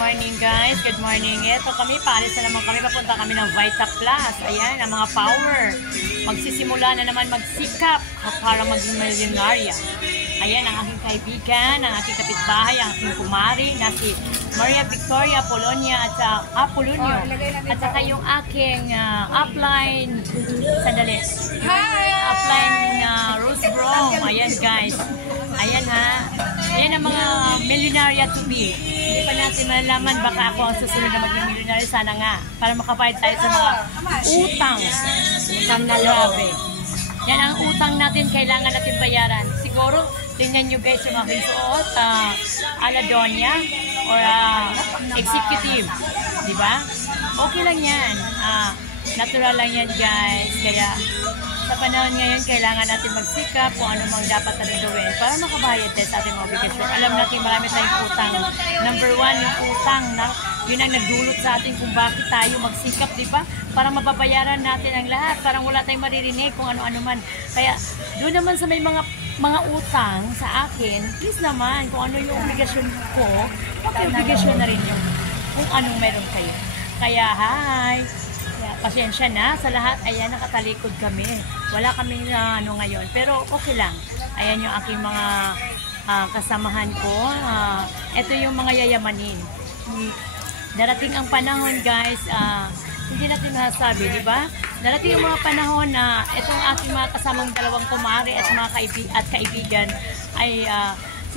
morning guys. Good morning. Ito kami, paalis na naman kami. Papunta kami ng Vita Plus. Ayan, ang mga power. Magsisimula na naman magsikap para maging milyonarya. Ayan, ang aking kaibigan, ang aking kapitbahay, ang aking kumari na si Maria Victoria Polonia at Apolonio. At saka yung aking upline, sandali. Hi! Upline Rose Brom. Ayan guys. Ayan ha. Ayan ang mga milyonarya to be. Hindi pa natin malalaman, baka ako ang susunod na maging milyonarya. Sana nga. Para makabayad tayo sa mga utang. Utang na grabe. Yan ang utang natin, kailangan natin bayaran. Siguro, tingnan nyo guys yung aking suot. Aladonia or executive. Diba? Okay lang yan. Natural lang yan guys. Kaya, sa panahon ngayon, kailangan natin magsikap kung ano mang dapat natin gawin para makabayad tayo sa ating mga obligasyon. Alam natin marami tayong utang. Number one, yung utang. Yun ang nagdulot sa atin kung bakit tayo magsikap, di ba? Para mababayaran natin ang lahat. Parang wala tayong maririnig kung ano-ano man. Kaya, doon naman sa may mga utang sa akin, please naman, kung ano yung obligasyon ko, obligasyon na rin yung kung anong meron kayo. Kaya, hi! Pasensya na sa lahat. Ayan, nakatalikod kami. Wala kaming ano ngayon. Pero okay lang. Ayan yung aking mga kasamahan ko. Ito yung mga yayamanin. Darating ang panahon guys. Hindi natin masasabi, di ba? Darating yung mga panahon na itong aking mga kasamang dalawang kumari at mga kaibigan ay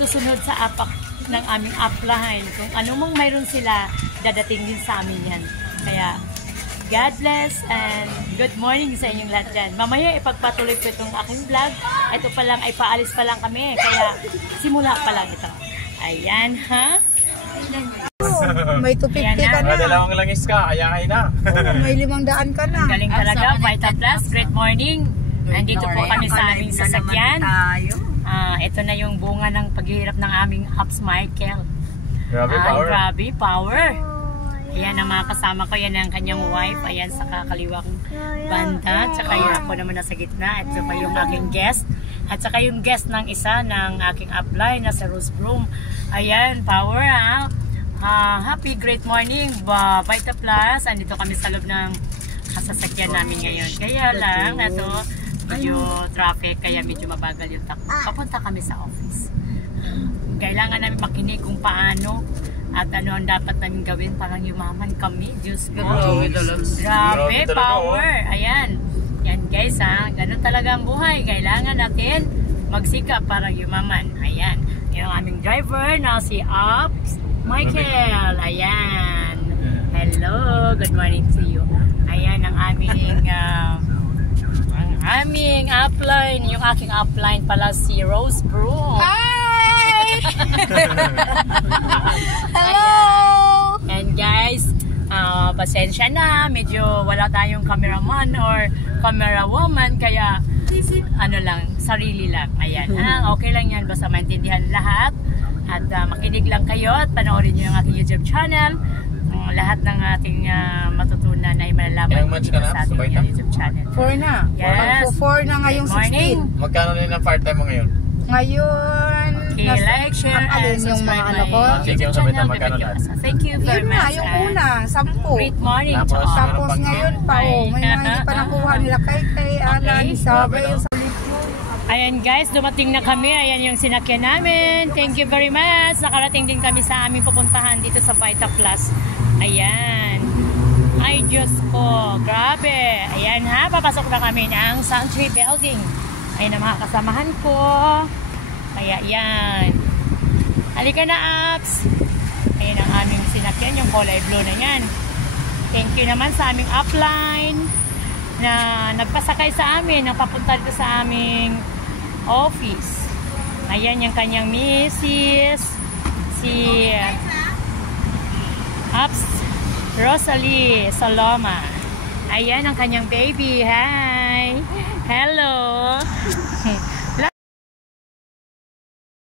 susunod sa apak ng aming upline. Kung anumang mayroon sila, dadating din sa amin yan. Kaya, God bless and good morning sa inyong lahat dyan. Mamaya ipagpatuloy ko itong aking vlog. Ito pa lang ay paalis pa lang kami. Kaya simula pa lang ito. Ayan ha. May 250 ka na. Dalawang langis ka, ayahay na. May 500 ka na. Galing talaga, Vita Plus. Great morning. Nandito po kami sa aming sasakyan. Ito na yung bunga ng paghihirap ng aming Ups Michael. Grabe power. Grabe power. Ayan ang mga kasama ko, yan ang kanyang wife, ayan sa kakaliwang banda, at saka yung ako naman nasa gitna, at saka yung aking guest, at saka yung guest ng isa ng aking upline na sa Rose Broom. Ayan, power ha. Happy great morning, Vita Plus. Andito kami sa loob ng sasakyan namin ngayon. Kaya lang, ito, medyo traffic, kaya medyo mabagal yung takbo. Papunta kami sa office. Kailangan namin makinig kung paano at ano ang dapat namin gawin para yumaman kami. Diyos ko. Grabe, power. Ayan. Yan guys ha. Ganun talaga ang buhay. Kailangan natin magsikap para yumaman. Ayan. Yung aming driver na si Ups Michael. Ayan. Hello. Good morning to you. Ayan ang aming upline. Yung aking upline pala si Rose Broom. Hello! And guys, pasensya na, medyo wala tayong cameraman or camera woman, kaya ano lang, sarili lang. Ayan, okay lang yan, basta maintindihan lahat at makinig lang kayo at panoorin nyo yung aking YouTube channel. Lahat ng ating matutunan ay malalaman dito sa ating YouTube channel. 4 na. Yes. 4 na ngayong 16. Magkano na yung part-time mo ngayon? Ngayon, like, share, and subscribe my YouTube channel. Thank you very much. Yung una, 10. Great morning to all. Tapos ngayon pa, may mga hindi pa nakuha nila kay Alan, Isabel. Ayan guys, dumating na kami. Ayan yung sinakyan namin. Thank you very much. Nakarating din kami sa aming pupuntahan dito sa Vita Plus. Ayan. Ay Diyos ko, grabe. Ayan ha, papasok na kami ng Sanctuary Building. Ayan ang mga kasamahan ko. Kaya yan. Halika na, Ups. Ayan ang aming sinakyan, yung kulay blue na yan. Thank you naman sa aming upline na nagpasakay sa amin, napapunta dito sa aming office. Ayan yung kanyang misis, si Ups Rosalie Saloma. Ayan ang kanyang baby. Hi! Hello!